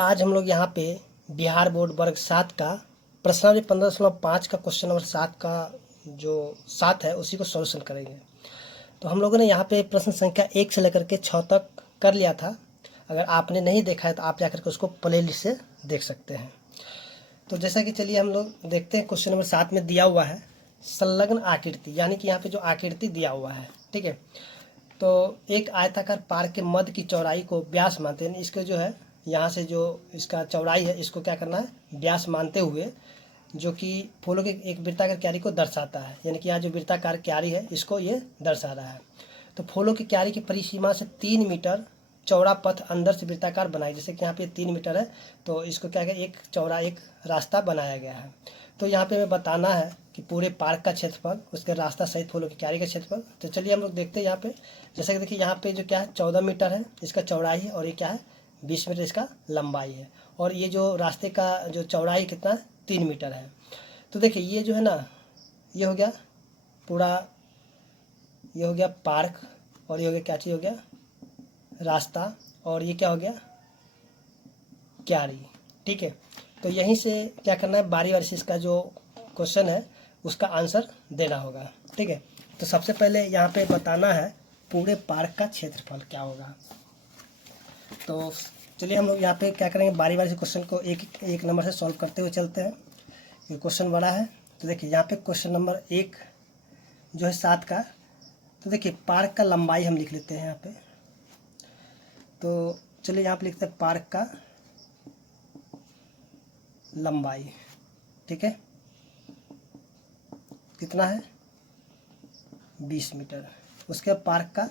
आज हम लोग यहाँ पे बिहार बोर्ड वर्ग 7 का प्रश्नावली 15.5 का क्वेश्चन नंबर 7 का जो 7 है उसी को सॉल्यूशन करेंगे। तो हम लोगों ने यहाँ पे प्रश्न संख्या 1 से लेकर के 6 तक कर लिया था। अगर आपने नहीं देखा है तो आप जाकर के उसको प्ले लिस्ट से देख सकते हैं। तो जैसा कि चलिए हम लोग देखते हैं क्वेश्चन नंबर 7 में दिया हुआ है संलग्न आकृति, यानी कि यहाँ पे जो आकृति दिया हुआ है, ठीक है। तो एक आयताकार पार्क के मध्य की चौड़ाई को व्यास मानते हैं, इसके जो है यहाँ से जो इसका चौड़ाई है इसको क्या करना है, व्यास मानते हुए, जो कि फूलों के एक वृत्ताकार क्यारी को दर्शाता है, यानी कि यहाँ जो वृत्ताकार क्यारी है इसको ये दर्शा रहा है। तो फूलों की क्यारी की परिसीमा से 3 मीटर चौड़ा पथ अंदर से वृत्ताकार बनाई, जैसे कि यहाँ पे 3 मीटर है तो इसको क्या है, एक चौड़ा एक रास्ता बनाया गया है। तो यहाँ पे हमें बताना है कि पूरे पार्क का क्षेत्रफल, उसके रास्ता सहित फूलों की क्यारी का क्षेत्रफल। तो चलिए हम लोग देखते हैं यहाँ पे, जैसे कि देखिए यहाँ पे जो क्या है 14 मीटर है इसका चौड़ाई है, और ये क्या है 20 मीटर इसका लंबाई है, और ये जो रास्ते का जो चौड़ाई कितना है 3 मीटर है। तो देखिए ये जो है ना, ये हो गया पूरा, ये हो गया पार्क, और ये हो गया क्या चीज़ हो गया रास्ता, और ये क्या हो गया क्यारी, ठीक है। तो यहीं से क्या करना है, बारी बारी से इसका जो क्वेश्चन है उसका आंसर देना होगा, ठीक है। तो सबसे पहले यहाँ पे बताना है पूरे पार्क का क्षेत्रफल क्या होगा। तो चलिए हम लोग यहाँ पे क्या करेंगे, बारी बारी से क्वेश्चन को एक एक नंबर से सॉल्व करते हुए चलते हैं। ये क्वेश्चन बड़ा है, तो देखिए यहाँ पे क्वेश्चन नंबर 1 जो है 7 का, तो देखिए पार्क का लंबाई हम लिख लेते हैं यहाँ पे। तो चलिए यहाँ पे लिखते हैं पार्क का लंबाई, ठीक है, कितना है 20 मीटर। उसके बाद पार्क का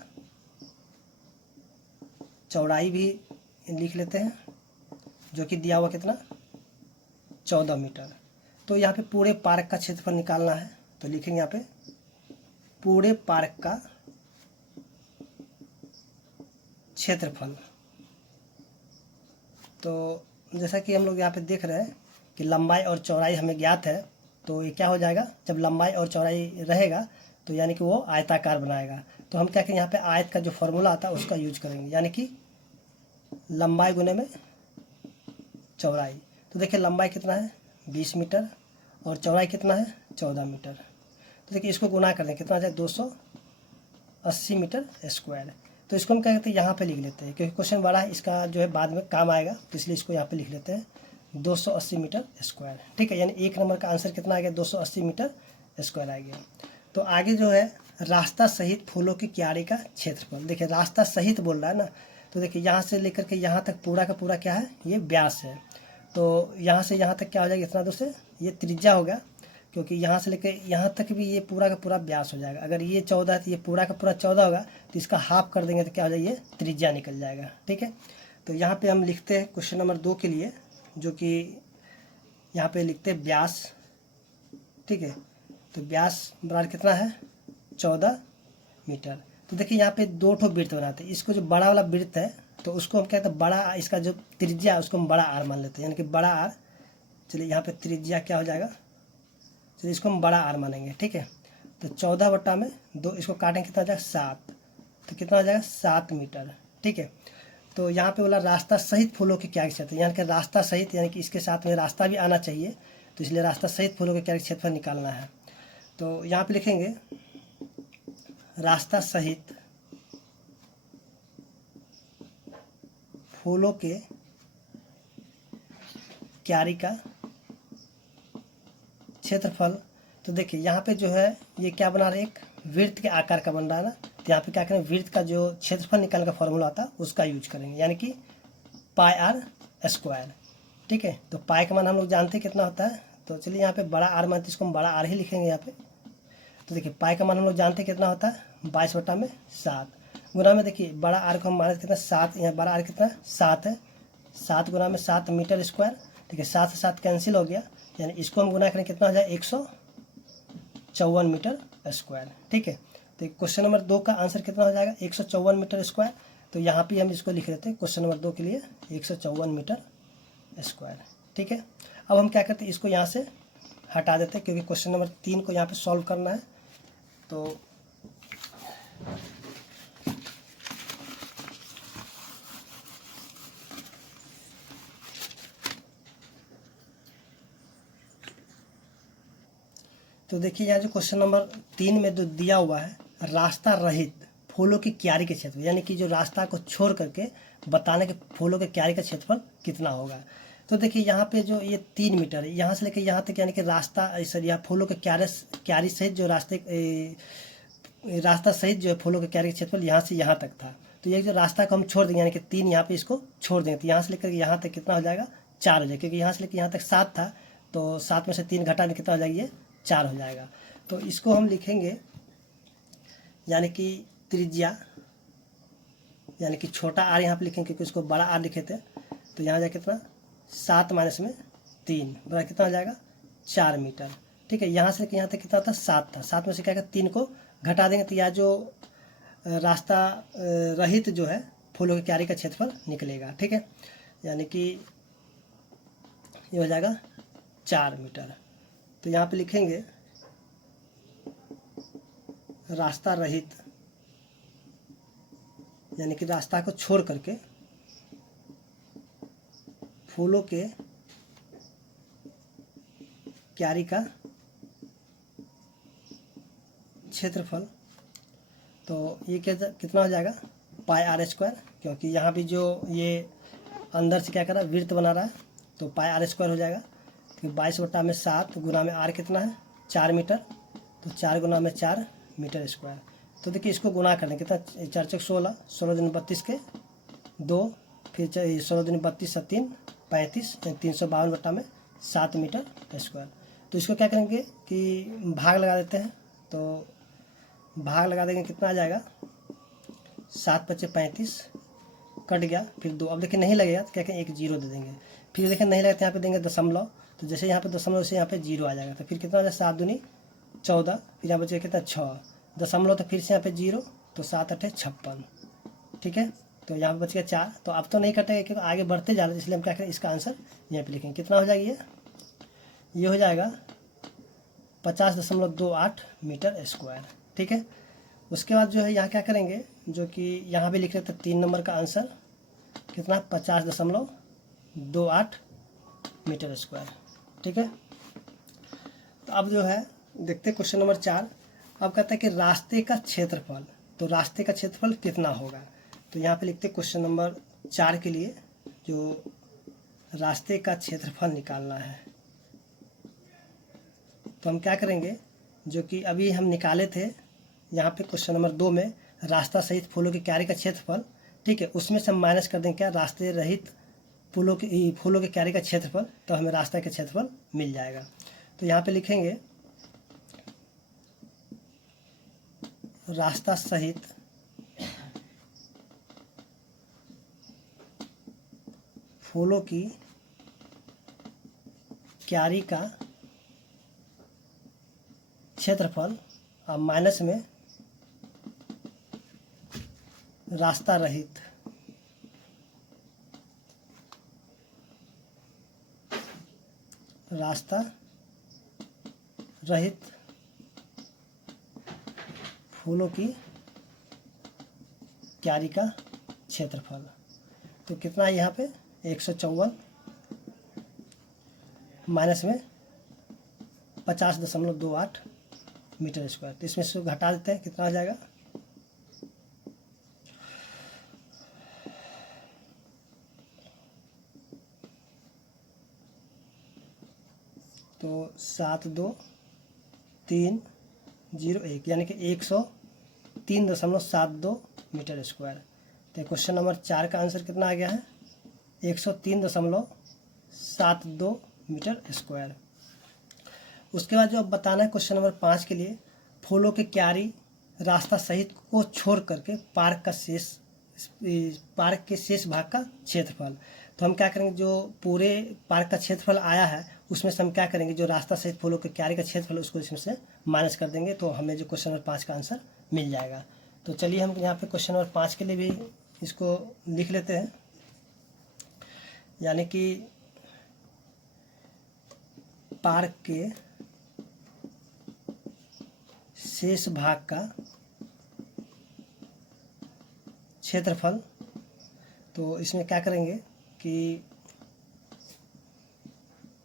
चौड़ाई भी लिख लेते हैं, जो कि दिया हुआ कितना 14 मीटर। तो यहाँ पे पूरे पार्क का क्षेत्रफल निकालना है, तो लिखेंगे यहाँ पे पूरे पार्क का क्षेत्रफल। तो जैसा कि हम लोग यहाँ पे देख रहे हैं कि लंबाई और चौड़ाई हमें ज्ञात है, तो ये क्या हो जाएगा, जब लंबाई और चौड़ाई रहेगा तो यानी कि वो आयताकार बनाएगा। तो हम क्या करेंगे, यहाँ पे आयत का जो फॉर्मूला आता है उसका यूज करेंगे, यानी कि लंबाई गुने में चौड़ाई। तो देखिए लंबाई कितना है 20 मीटर और चौड़ाई कितना है 14 मीटर। तो देखिए इसको गुना कर दें, कितना आ जाए 280 मीटर स्क्वायर। तो इसको हम क्या कहते हैं यहाँ पे लिख लेते हैं, क्योंकि क्वेश्चन बड़ा है, इसका जो है बाद में काम आएगा, तो इसलिए इसको यहाँ पे लिख लेते हैं 280 मीटर स्क्वायर, ठीक है। यानी 1 नंबर का आंसर कितना आ गया 280 मीटर स्क्वायर आ गया। तो आगे जो है रास्ता सहित फूलों की क्यारी का क्षेत्रफल, देखिए रास्ता सहित बोल रहा है ना, तो देखिए यहाँ से लेकर के यहाँ तक पूरा का पूरा क्या है, ये व्यास है। तो यहाँ से यहाँ तक क्या हो जाएगा, इतना दूर से ये त्रिज्या हो गया, क्योंकि यहाँ से लेकर यहाँ तक भी ये पूरा का पूरा व्यास हो जाएगा। अगर ये 14 है तो ये पूरा का पूरा 14 होगा, तो इसका हाफ कर देंगे तो क्या हो जाएगा, ये त्रिज्या निकल जाएगा, ठीक है। तो यहाँ पे हम लिखते हैं क्वेश्चन नंबर 2 के लिए, जो कि यहाँ पे लिखते हैं व्यास, ठीक है। तो व्यास बराबर कितना है 14 मीटर। तो देखिए यहाँ पे 2 ठो वृत्त बनाते हैं, इसको जो बड़ा वाला वृत्त है तो उसको हम कहते हैं बड़ा, इसका जो त्रिज्या उसको हम बड़ा आर मान लेते हैं, यानी कि बड़ा आर। चलिए यहाँ पे त्रिज्या क्या हो जाएगा, चलिए इसको हम बड़ा आर मानेंगे, ठीक है। तो 14/2 इसको काटेंगे कितना हो जाएगा 7, तो कितना हो जाएगा 7 मीटर, ठीक है। तो यहाँ पे बोला रास्ता सहित फूलों की क्यारी क्षेत्र, यानी कि रास्ता सहित यानी कि इसके साथ में रास्ता भी आना चाहिए, तो इसलिए रास्ता सहित फूलों के क्यारी क्षेत्रफल निकालना है। तो यहाँ पे लिखेंगे रास्ता सहित फूलों के क्यारी का क्षेत्रफल। तो देखिए यहाँ पे जो है ये क्या बना रहे हैं, एक वृत्त के आकार का बन रहा है ना, तो यहाँ पे क्या करें, वृत्त का जो क्षेत्रफल निकालने का फॉर्मूला आता है उसका यूज करेंगे, यानी कि पाई आर स्क्वायर, ठीक है। तो पाई का मान हम लोग जानते हैं कितना होता है, तो चलिए यहाँ पे बड़ा आर मानते इसको हम बड़ा आर ही लिखेंगे यहाँ पे। तो देखिए पाई का मान हम लोग जानते हैं कितना होता है 22/7 गुना में, देखिए बड़ा आर को हम माने कितना 7, यहाँ बड़ा आर कितना 7 है, 7 गुना में 7 मीटर स्क्वायर, ठीक है। 7 से 7 कैंसिल हो गया, यानी इसको हम गुना करें कितना हो जाए 154 मीटर स्क्वायर, ठीक है। तो क्वेश्चन नंबर 2 का आंसर कितना हो जाएगा 154 मीटर स्क्वायर। तो यहाँ पे हम इसको लिख लेते हैं क्वेश्चन नंबर 2 के लिए 154 मीटर स्क्वायर, ठीक है। अब हम क्या करते हैं, इसको यहाँ से हटा देते हैं, क्योंकि क्वेश्चन नंबर 3 को यहाँ पे सॉल्व करना है। तो तो देखिए यहाँ जो क्वेश्चन नंबर 3 में जो दिया हुआ है, रास्ता रहित फूलों की क्यारी के क्षेत्र, यानी कि जो रास्ता को छोड़ करके बताने के फूलों के क्यारी का क्षेत्रफल कितना होगा। तो देखिए यहाँ पे जो ये 3 मीटर है, यहाँ से लेकर यहाँ तक, यानी कि रास्ता सर यहाँ फूलों के क्यारी सहित जो रास्ता सहित जो है फूलों के क्यारी का क्षेत्रफल यहाँ से यहाँ तक था। तो ये जो रास्ता को हम छोड़ देंगे, यानी कि 3 यहाँ पे इसको छोड़ देंगे, तो यहाँ से लेकर यहाँ तक कितना हो जाएगा, 4 हो जाएगा, क्योंकि यहाँ से लेकर यहाँ तक 7 था, तो 7 में से 3 घटा दें कितना हो जाएगा, ये 4 हो जाएगा। तो इसको हम लिखेंगे, यानी कि त्रिज्या, यानी कि छोटा आर यहाँ पे लिखेंगे क्योंकि उसको बड़ा आर लिखे थे, तो यहाँ जाए कितना 7 माइनस में 3 बड़ा कितना हो जाएगा 4 मीटर। ठीक है, यहाँ से यहाँ तक कितना था 7 था, 7 में से क्या 3 को घटा देंगे, तो यह जो रास्ता रहित जो है फूलों की क्यारी का क्षेत्रफल निकलेगा। ठीक है, यानी कि ये हो जाएगा 4 मीटर। तो यहाँ पे लिखेंगे रास्ता रहित, यानी कि रास्ता को छोड़ करके फूलों के क्यारी का क्षेत्रफल, तो ये कितना हो जाएगा पाई आर स्क्वायर, क्योंकि यहाँ भी जो ये अंदर से क्या कर रहा है वृत्त बना रहा है, तो पाई आर स्क्वायर हो जाएगा। तो 22/7 गुना में आर कितना है 4 मीटर, तो 4 गुना में 4 मीटर स्क्वायर। तो देखिए इसको गुना कर दें, कितना 4 चौक 16, 16 दूनी 32 के 2, फिर 16 दूनी 32 3 35, 352/7 मीटर स्क्वायर। तो इसको क्या करेंगे कि भाग लगा देते हैं, तो भाग लगा देंगे कितना आ जाएगा 7 × 5 = 35, कट गया, फिर 2। अब देखिए नहीं लगेगा तो क्या कहें 1 0 दे देंगे, फिर देखिए नहीं लगता यहाँ पे देंगे दशमलव, तो जैसे यहाँ पे दशमलव से यहाँ पे 0 आ जाएगा, तो फिर कितना हो जाएगा 7 दूनी 14, फिर यहाँ बचेगा कितना 6 दशमलव, तो फिर से यहाँ पे 0, तो 7 8 56। ठीक है, तो यहाँ पे बच गया 4। तो अब तो नहीं कटेगा क्योंकि आगे बढ़ते जा रहे हैं, इसलिए हम क्या करें इसका आंसर यहाँ पे लिखेंगे, कितना हो जाएगा ये हो जाएगा 50.28 मीटर स्क्वायर। ठीक है, उसके बाद जो है यहाँ क्या करेंगे, जो कि यहाँ भी लिख रहे थे 3 नंबर का आंसर कितना 50.28 मीटर स्क्वायर। ठीक है, तो अब जो है देखते हैं क्वेश्चन नंबर 4। अब कहते हैं कि रास्ते का क्षेत्रफल, तो रास्ते का क्षेत्रफल कितना होगा। तो यहाँ पे लिखते हैं क्वेश्चन नंबर 4 के लिए जो रास्ते का क्षेत्रफल निकालना है, तो हम क्या करेंगे, जो कि अभी हम निकाले थे यहाँ पे क्वेश्चन नंबर 2 में रास्ता सहित फूलों की क्यारी का क्षेत्रफल। ठीक है, उसमें से हम माइनस कर देंगे क्या रास्ते रहित फूलों के क्यारी का क्षेत्रफल, तो हमें रास्ता का क्षेत्रफल मिल जाएगा। तो यहाँ पे लिखेंगे रास्ता सहित फूलों की क्यारी का क्षेत्रफल, अब माइनस में रास्ता रहित फूलों की क्यारी का क्षेत्रफल, तो कितना है यहाँ पे 154 माइनस में 50.28 मीटर स्क्वायर। तो इसमें से घटा देते हैं, कितना आ जाएगा तो 72301, यानी कि 103.72 मीटर स्क्वायर। तो क्वेश्चन नंबर 4 का आंसर कितना आ गया है 103.72 मीटर स्क्वायर। उसके बाद जो अब बताना है क्वेश्चन नंबर 5 के लिए, फूलों के क्यारी रास्ता सहित को छोड़ करके पार्क के शेष भाग का क्षेत्रफल। तो हम क्या करेंगे, जो पूरे पार्क का क्षेत्रफल आया है उसमें से हम क्या करेंगे, जो रास्ता सहित फूलों के क्यारी का क्षेत्रफल उसको इसमें से माइनस कर देंगे, तो हमें जो क्वेश्चन नंबर 5 का आंसर मिल जाएगा। तो चलिए हम यहाँ पे क्वेश्चन नंबर 5 के लिए भी इसको लिख लेते हैं, यानी कि पार्क के शेष भाग का क्षेत्रफल। तो इसमें क्या करेंगे कि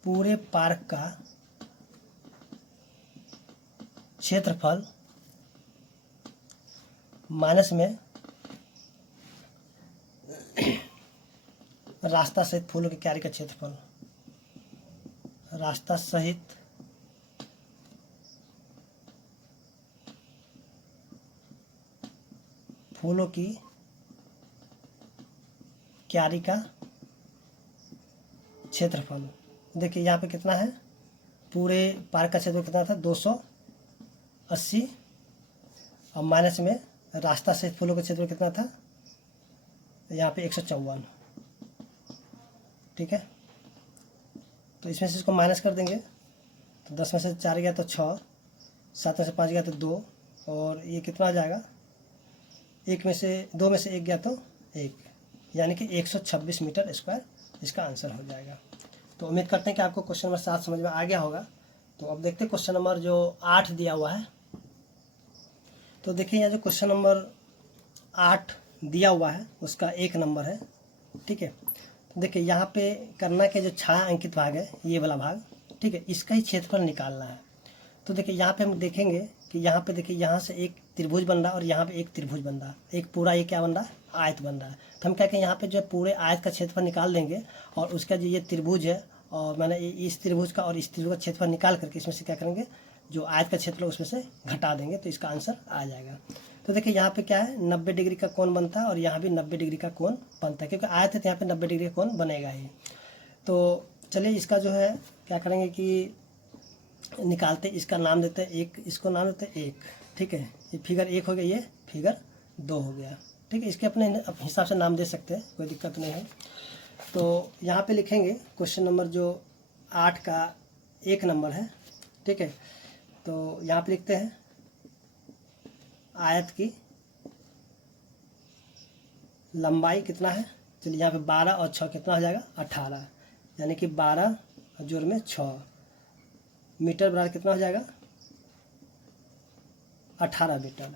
पूरे पार्क का क्षेत्रफल माइनस में रास्ता सहित फूलों की क्यारी का क्षेत्रफल, रास्ता सहित फूलों की क्यारी का क्षेत्रफल। देखिए यहाँ पे कितना है, पूरे पार्क का क्षेत्रफल कितना था 280 और माइनस में रास्ता सहित फूलों का क्षेत्रफल कितना था यहाँ पे 154। ठीक है, तो इसमें से इसको माइनस कर देंगे तो 10 में से 4 गया तो 6, 7 में से 5 गया तो 2 और ये कितना आ जाएगा, 1 में से 2 में से 1 गया तो 1, यानी कि 126 मीटर स्क्वायर इसका आंसर हो जाएगा। तो उम्मीद करते हैं कि आपको क्वेश्चन नंबर 7 समझ में आ गया होगा। तो अब देखते हैं क्वेश्चन नंबर जो 8 दिया हुआ है। तो देखिए यहाँ जो क्वेश्चन नंबर 8 दिया हुआ है उसका 1 नंबर है। ठीक है, तो देखिए यहाँ पे करना के जो छाया अंकित भाग है ये वाला भाग, ठीक है, इसका ही क्षेत्रफल निकालना है। तो देखिए यहाँ पे हम देखेंगे कि यहाँ पे देखिए यहाँ से एक त्रिभुज बन रहा है और यहाँ पे एक त्रिभुज बन रहा है, एक पूरा ये क्या बन रहा है, आयत बन रहा है। तो हम क्या कहें यहाँ पे जो है पूरे आयत का क्षेत्रफल निकाल देंगे और उसका जो ये त्रिभुज है और मैंने इस त्रिभुज का और इस त्रिभुज का क्षेत्रफल निकाल करके इसमें से क्या करेंगे, जो आयत का क्षेत्रफल उसमें से घटा देंगे तो इसका आंसर आ जाएगा। तो देखिए यहाँ पे क्या है, 90 डिग्री का कोण बनता है और यहाँ भी 90 डिग्री का कोण बनता है, क्योंकि आयत है तो यहाँ पे 90 डिग्री का कोण बनेगा ही। तो चलिए इसका जो है क्या करेंगे कि निकालते, इसका नाम देते हैं 1, इसको नाम देते हैं 1। ठीक है, ये फिगर 1 हो गया, ये फिगर 2 हो गया। ठीक है, इसके अपने हिसाब से नाम दे सकते हैं, कोई दिक्कत नहीं है। तो यहाँ पे लिखेंगे क्वेश्चन नंबर जो 8 का 1 नंबर है। ठीक है, तो यहाँ पे लिखते हैं आयत की लंबाई कितना है, चलिए यहाँ पे 12 और 6 कितना हो जाएगा 18, यानी कि 12 जोड़ में 6 मीटर बराबर कितना हो जाएगा 18 मीटर।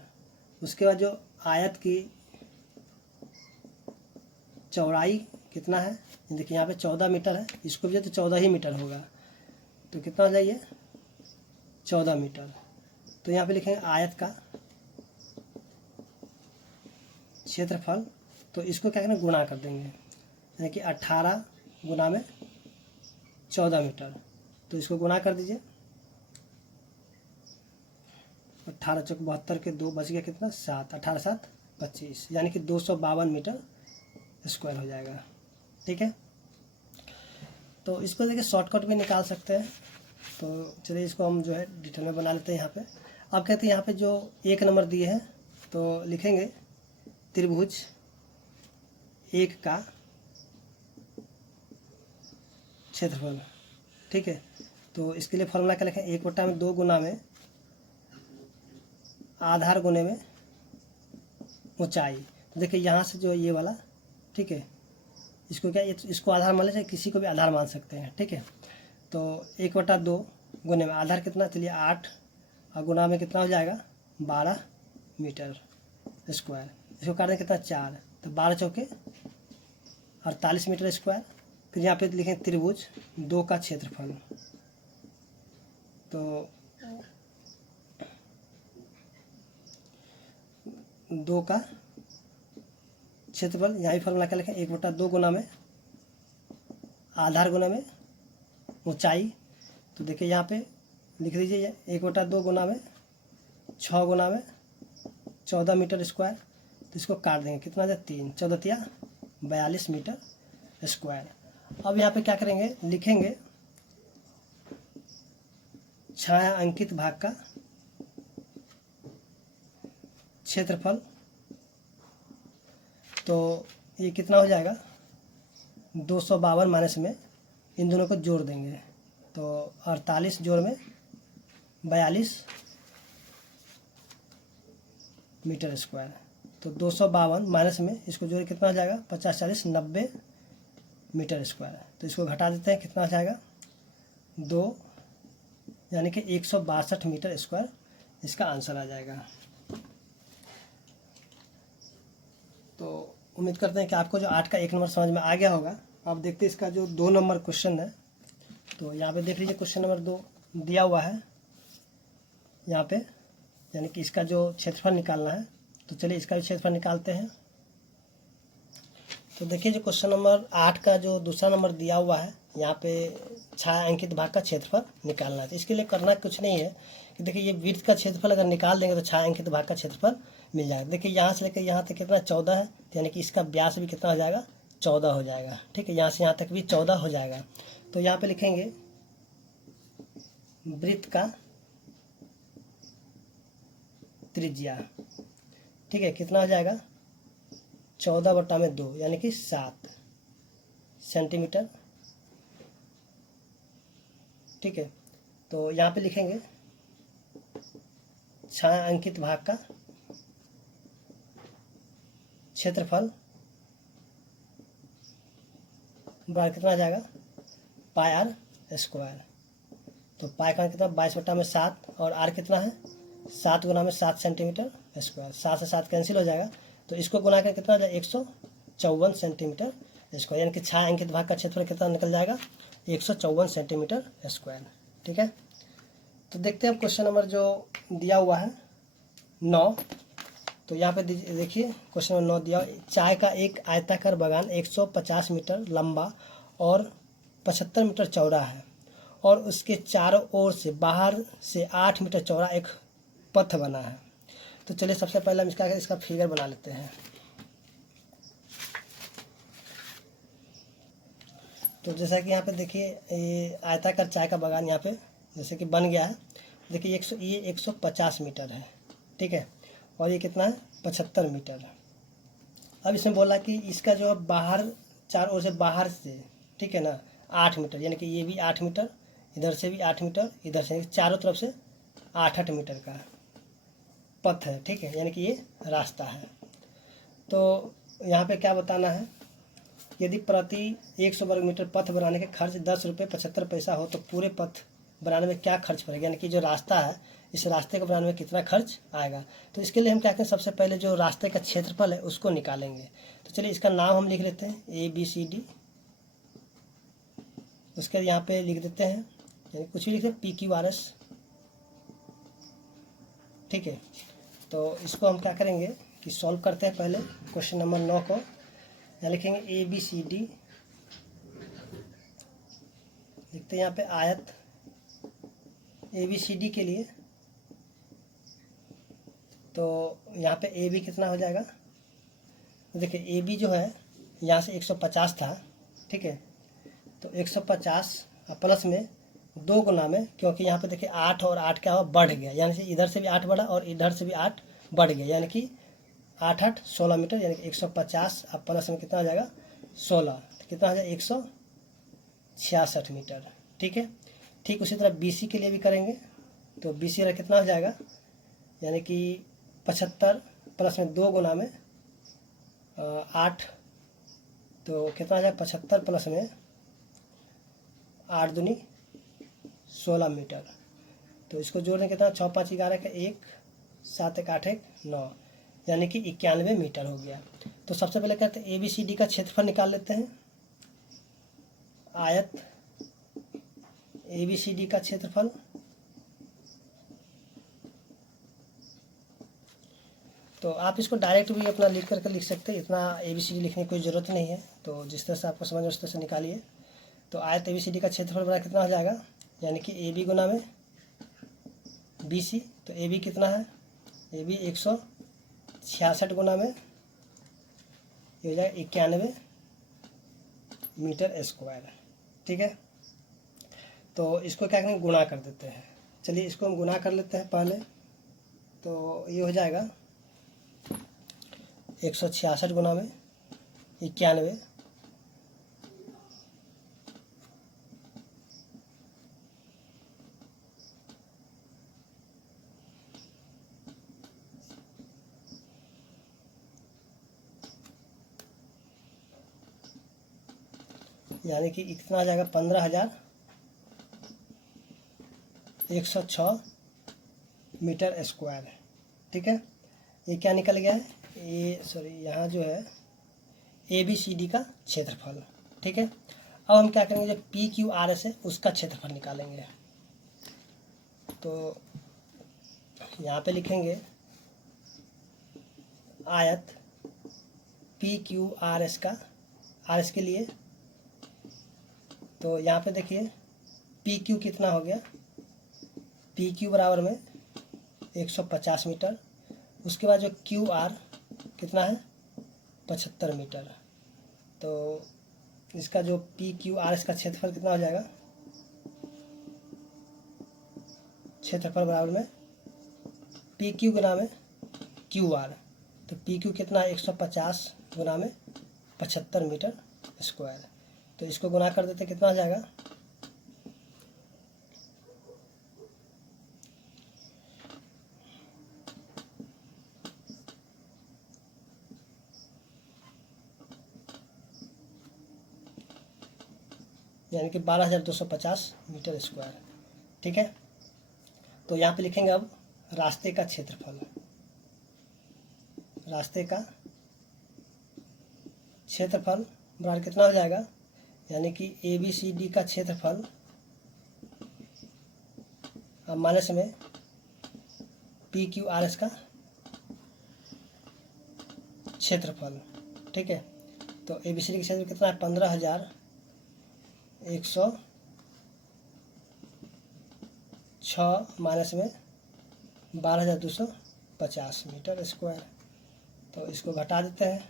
उसके बाद जो आयत की चौड़ाई कितना है, देखिए यहाँ पे 14 मीटर है, इसको भी तो 14 ही मीटर होगा, तो कितना हो जाइए 14 मीटर। तो यहाँ पे लिखेंगे आयत का क्षेत्रफल, तो इसको क्या करेंगे गुणा कर देंगे, यानी कि 18 गुना में 14 मीटर, तो इसको गुणा कर दीजिए, 18 चौक 72 के 2 बच गया कितना 7, 18 7 25, यानी कि 252 मीटर स्क्वायर हो जाएगा। ठीक है, तो इसको देखिए शॉर्टकट भी निकाल सकते हैं। तो चलिए इसको हम जो है डिटेल में बना लेते हैं। यहाँ पे आप कहते हैं यहाँ पे जो 1 नंबर दिए हैं तो लिखेंगे त्रिभुज 1 का क्षेत्रफल। ठीक है, तो इसके लिए फॉर्मूला क्या लिखें, 1/2 गुना में आधार गुने में ऊंचाई। तो देखिए यहाँ से जो है ये वाला, ठीक है, इसको क्या, इसको आधार मान लीजिए, किसी को भी आधार मान सकते हैं। ठीक है, तो 1/2 गुने में आधार कितना, चलिए 8 और गुना में कितना हो जाएगा 12 मीटर स्क्वायर। इसको काट दें कितना 4, तो 12 चौके 48 मीटर स्क्वायर। फिर यहाँ पे लिखें त्रिभुज 2 का क्षेत्रफल, तो 2 का क्षेत्रफल, यहाँ भी फॉर्मूला क्या लिखें 1/2 गुना में आधार गुना में ऊंचाई। तो देखिए यहाँ पे लिख दीजिए 1/2 गुना में 6 गुना में 14 मीटर स्क्वायर। तो इसको काट देंगे कितना जाए 3, 14 तिया 42 मीटर स्क्वायर। अब यहाँ पे क्या करेंगे, लिखेंगे छाया अंकित भाग का क्षेत्रफल। तो ये कितना हो जाएगा 252 माइनस में इन दोनों को जोड़ देंगे, तो 48 जोड़ में 42 मीटर स्क्वायर। तो 252 माइनस में इसको जोड़ कितना हो जाएगा 50 40 90 मीटर स्क्वायर। तो इसको घटा देते हैं, कितना हो जाएगा 2, यानी कि 162 मीटर स्क्वायर इसका आंसर आ जाएगा। तो उम्मीद करते हैं कि आपको जो 8 का 1 नंबर समझ में आ गया होगा। अब देखते हैं इसका जो 2 नंबर क्वेश्चन है। तो यहाँ पे देख लीजिए क्वेश्चन नंबर 2 दिया हुआ है। यहाँ पे, यानी कि इसका जो क्षेत्रफल निकालना है। तो चलिए इसका भी क्षेत्रफल निकालते हैं। तो देखिए जो क्वेश्चन नंबर 8 का जो दूसरा नंबर दिया हुआ है, यहाँ पे छायांकित भाग का क्षेत्रफल निकालना है। तो इसके लिए करना कुछ नहीं है कि देखिए ये वृत्त का क्षेत्रफल अगर निकाल देंगे तो छायांकित भाग का क्षेत्रफल मिल जाएगा। देखिए यहाँ से लेकर यहाँ तक कितना 14 है, तो यानी कि इसका व्यास भी कितना हो जाएगा 14 हो जाएगा। ठीक है, यहाँ से यहाँ तक भी 14 हो जाएगा। तो यहाँ पे लिखेंगे वृत्त का त्रिज्या, ठीक है, कितना हो जाएगा 14/2 यानी कि 7 सेंटीमीटर। ठीक है, तो यहाँ पे लिखेंगे छायांकित भाग का क्षेत्रफल बार कितना आ जाएगा पाई आर स्क्वायर। तो पाई का कितना 22/7 और आर कितना है 7 गुना में 7 सेंटीमीटर स्क्वायर। 7 से 7 कैंसिल हो जाएगा, तो इसको गुना कर कितना आ जाएगा 154 सेंटीमीटर स्क्वायर, यानी कि छायांकित भाग का क्षेत्रफल कितना निकल जाएगा 154 सेंटीमीटर स्क्वायर। ठीक है, तो देखते हैं क्वेश्चन नंबर जो दिया हुआ है 9। तो यहाँ पे देखिए क्वेश्चन नंबर 9 दिया, चाय का एक आयताकार बागान 150 मीटर लंबा और 75 मीटर चौड़ा है और उसके चारों ओर से बाहर से 8 मीटर चौड़ा एक पथ बना है। तो चलिए सबसे पहले हम इसका फिगर बना लेते हैं। तो जैसा कि यहाँ पे देखिए ये आयताकार चाय का बागान यहाँ पे जैसे कि बन गया है। देखिए ये 150 मीटर है, ठीक है, और ये कितना है 75 मीटर। अब इसमें बोला कि इसका जो है बाहर चार ओर से बाहर से, ठीक है ना, 8 मीटर, यानी कि ये भी 8 मीटर, इधर से भी 8 मीटर, इधर से चारों तरफ से 8-8 मीटर का पथ है। ठीक है, यानी कि ये रास्ता है। तो यहाँ पे क्या बताना है, यदि प्रति 100 वर्ग मीटर पथ बनाने के खर्च 10 रुपये 75 पैसा हो तो पूरे पथ बनाने में क्या खर्च पड़ेगा, यानी कि जो रास्ता है इस रास्ते को बनाने में कितना खर्च आएगा। तो इसके लिए हम क्या करें, सबसे पहले जो रास्ते का क्षेत्रफल है उसको निकालेंगे। तो चलिए इसका नाम हम लिख लेते हैं ABCD, उसके यहाँ पे लिख देते हैं, यानी कुछ भी लिखते हैं PQRS। ठीक है, तो इसको हम क्या करेंगे कि सॉल्व करते हैं पहले क्वेश्चन नंबर 9 को। यहाँ लिखेंगे ABCD, लिखते हैं यहाँ पे आयत ABCD के लिए। तो यहाँ पे AB कितना हो जाएगा, देखिए AB जो है यहाँ से 150 था, ठीक है, तो 150 प्लस में 2 गुना में, क्योंकि यहाँ पे देखिए 8 और 8 क्या हुआ बढ़ गया, यानी कि इधर से भी 8 बढ़ा और इधर से भी 8 बढ़ गया, यानी कि 8-8 16 मीटर, यानी कि 150 अब प्लस में कितना आ जाएगा 16, तो कितना आ जाएगा 166 मीटर। ठीक है, ठीक उसी तरह BC के लिए भी करेंगे। तो BC कितना हो जाएगा, यानी कि 75 प्लस में 2 गुना में 8, तो कितना आ जाएगा 75 प्लस में 8 दूनी 16 मीटर। तो इसको जोड़ने कितना 6 5 11 का 1 7 1 8 1 9, यानी कि 91 मीटर हो गया। तो सबसे पहले कहते हैं ABCD का क्षेत्रफल निकाल लेते हैं। आयत ABCD का क्षेत्रफल, तो आप इसको डायरेक्ट भी अपना लिख करके लिख सकते हैं, इतना ABCD लिखने की कोई ज़रूरत नहीं है। तो जिस तरह से आपको समझ उस तरह से निकालिए। तो आयत ABCD का क्षेत्रफल बड़ा कितना हो जाएगा, यानी कि AB गुना में BC। तो AB कितना है, AB 166 गुना में ये हो जाएगा 91 मीटर स्क्वायर। ठीक है, तो इसको क्या करेंगे गुणा कर देते हैं। चलिए इसको हम गुणा कर लेते हैं पहले। तो ये हो जाएगा 166 गुना में 91, यानी कि कितना आ जाएगा 15,106 मीटर स्क्वायर। ठीक है, ये क्या निकल गया है, ये सॉरी यहाँ जो है ABCD का क्षेत्रफल। ठीक है, अब हम क्या करेंगे, जो PQRS है उसका क्षेत्रफल निकालेंगे। तो यहाँ पे लिखेंगे आयत पी क्यू आर एस का, आर एस के लिए। तो यहाँ पे देखिए पी क्यू कितना हो गया, पी क्यू बराबर में 150 मीटर। उसके बाद जो क्यू आर कितना है 75 मीटर। तो इसका जो पी क्यू आर एस का क्षेत्रफल कितना हो जाएगा, क्षेत्रफल बराबर में पी क्यू गुना में क्यू आर। तो पी क्यू कितना है 150 गुना में 75 मीटर स्क्वायर। तो इसको गुना कर देते कितना हो जाएगा, यानी कि 12,250 मीटर स्क्वायर। ठीक है। तो यहाँ पे लिखेंगे अब रास्ते का क्षेत्रफल। रास्ते का क्षेत्रफल बराबर कितना हो जाएगा, यानी कि ए बी सी डी का क्षेत्रफल अब माइनस में पी क्यू आर एस का क्षेत्रफल। ठीक है। तो ए बी सी डी का क्षेत्रफल कितना है 15,106 माइनस में 12,250 मीटर स्क्वायर। तो इसको घटा देते हैं,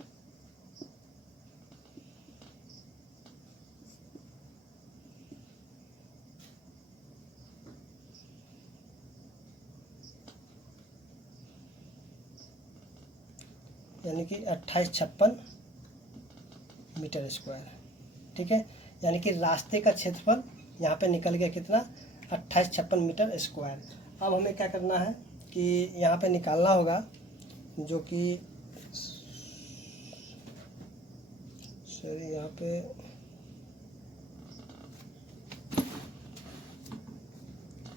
यानी कि 2856 मीटर स्क्वायर। ठीक है। यानी कि रास्ते का क्षेत्रफल यहाँ पे निकल गया कितना, 2856 मीटर स्क्वायर। अब हमें क्या करना है कि यहाँ पे निकालना होगा जो कि सॉरी यहाँ पे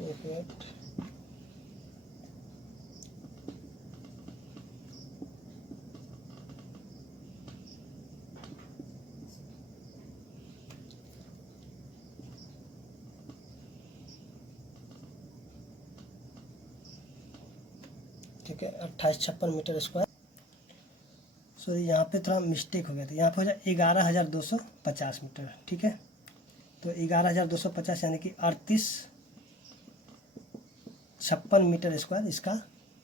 एक मिनट, ठीक है 2856 मीटर स्क्वायर। सॉरी यहाँ पे थोड़ा मिस्टेक हो गया था, यहाँ पे हो जाए 11,250 मीटर। ठीक है। तो 11,250 यानी कि 3856 मीटर स्क्वायर इसका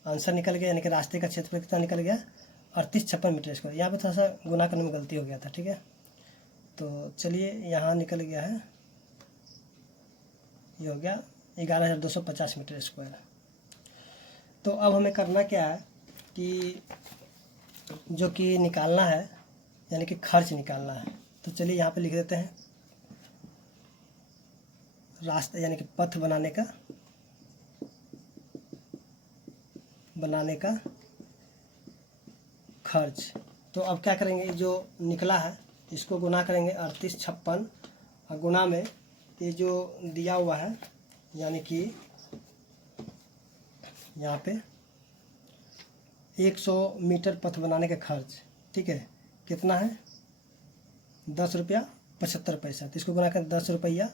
आंसर निकल गया। यानी कि रास्ते का क्षेत्रफल कितना निकल गया 3856 मीटर स्क्वायर। यहाँ पे थोड़ा सा गुना करने में गलती हो गया था। ठीक है। तो चलिए यहाँ निकल गया है, ये हो गया 11,250 मीटर स्क्वायर। तो अब हमें करना क्या है कि जो कि निकालना है यानी कि खर्च निकालना है। तो चलिए यहाँ पे लिख देते हैं रास्ता यानी कि पथ बनाने का खर्च। तो अब क्या करेंगे, जो निकला है इसको गुना करेंगे 3856 और गुना में ये जो दिया हुआ है यानी कि यहाँ पे 100 मीटर पथ बनाने का खर्च। ठीक है। कितना है 10 रुपया 75 पैसा। तो इसको गुना करें 10 रुपया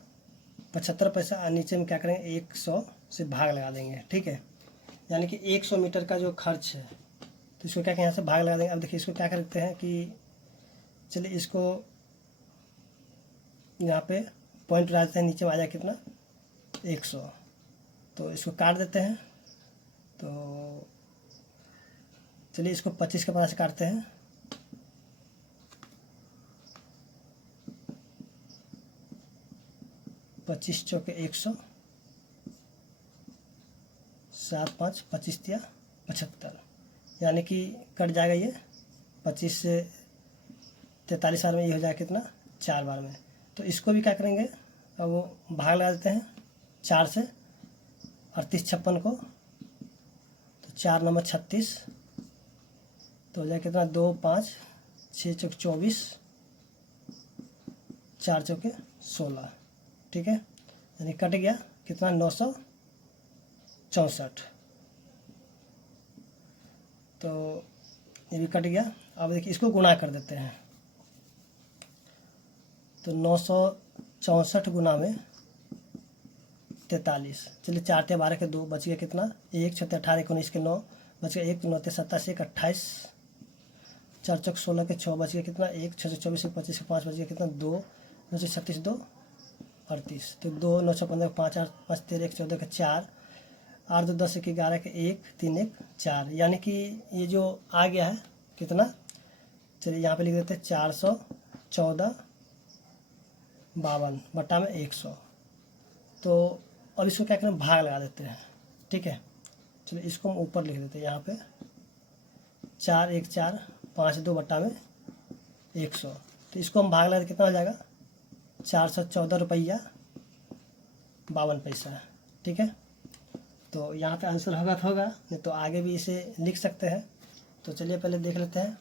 75 पैसा और नीचे में क्या करेंगे 100 से भाग लगा देंगे। ठीक है। यानी कि 100 मीटर का जो खर्च है तो इसको क्या करें यहाँ से भाग लगा देंगे। अब देखिए इसको क्या करते हैं कि चलिए इसको यहाँ पे पॉइंट लगा देते हैं, नीचे में आ जाए कितना 100। तो इसको काट देते हैं। तो चलिए इसको 25 के 50 से काटते हैं। पच्चीस चौके 100, 7 5 25 या 75, यानी कि कट जाएगा ये 25 से 43 बार में ये हो जाएगा कितना 4 बार में। तो इसको भी क्या करेंगे, अब वो भाग लगा देते हैं 4 से 3856 को। तो 4 नंबर 36, तो हो जाए कितना 2 5 6 चौक 24, 4 चौके 16। ठीक है। यानी कट गया कितना 964। तो ये भी कट गया। अब देखिए इसको गुणा कर देते हैं। तो 964 गुना में 43। चलिए 4 × 12 के 2 बच गया कितना 1, 6 × 18 19 के 9 बच गया 1, 9 × 27 1 28, 4 × 16 के 6 बच गया कितना 1, 6 × 24 1 25 के 5 बच गया कितना 2, 9 × 36 2 38। तो 2, 9 × 15 5 8 5 13 1 14 के 4, 8 2 10 1 11 के 1 3 1 4, यानी कि ये जो आ गया है कितना, चलिए यहाँ पे लिख देते हैं 414 52 बटा में 100। तो अब इसको क्या करें, भाग लगा देते हैं, ठीक है। चलिए इसको हम ऊपर लिख देते हैं यहाँ पे 4 1 4 5 2 बटा में 100। तो इसको हम भाग लगा कितना हो जाएगा 414 रुपया 52 पैसा, ठीक है। तो यहाँ पे आंसर होगा तो होगा, नहीं तो आगे भी इसे लिख सकते हैं। तो चलिए पहले देख लेते हैं।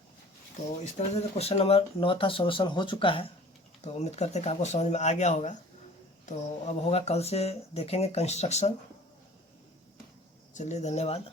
तो इस तरह से तो क्वेश्चन नंबर 9 था, सॉल्यूशन हो चुका है। तो उम्मीद करते हैं कि आपको समझ में आ गया होगा। तो अब होगा कल से देखेंगे कंस्ट्रक्शन। चलिए धन्यवाद।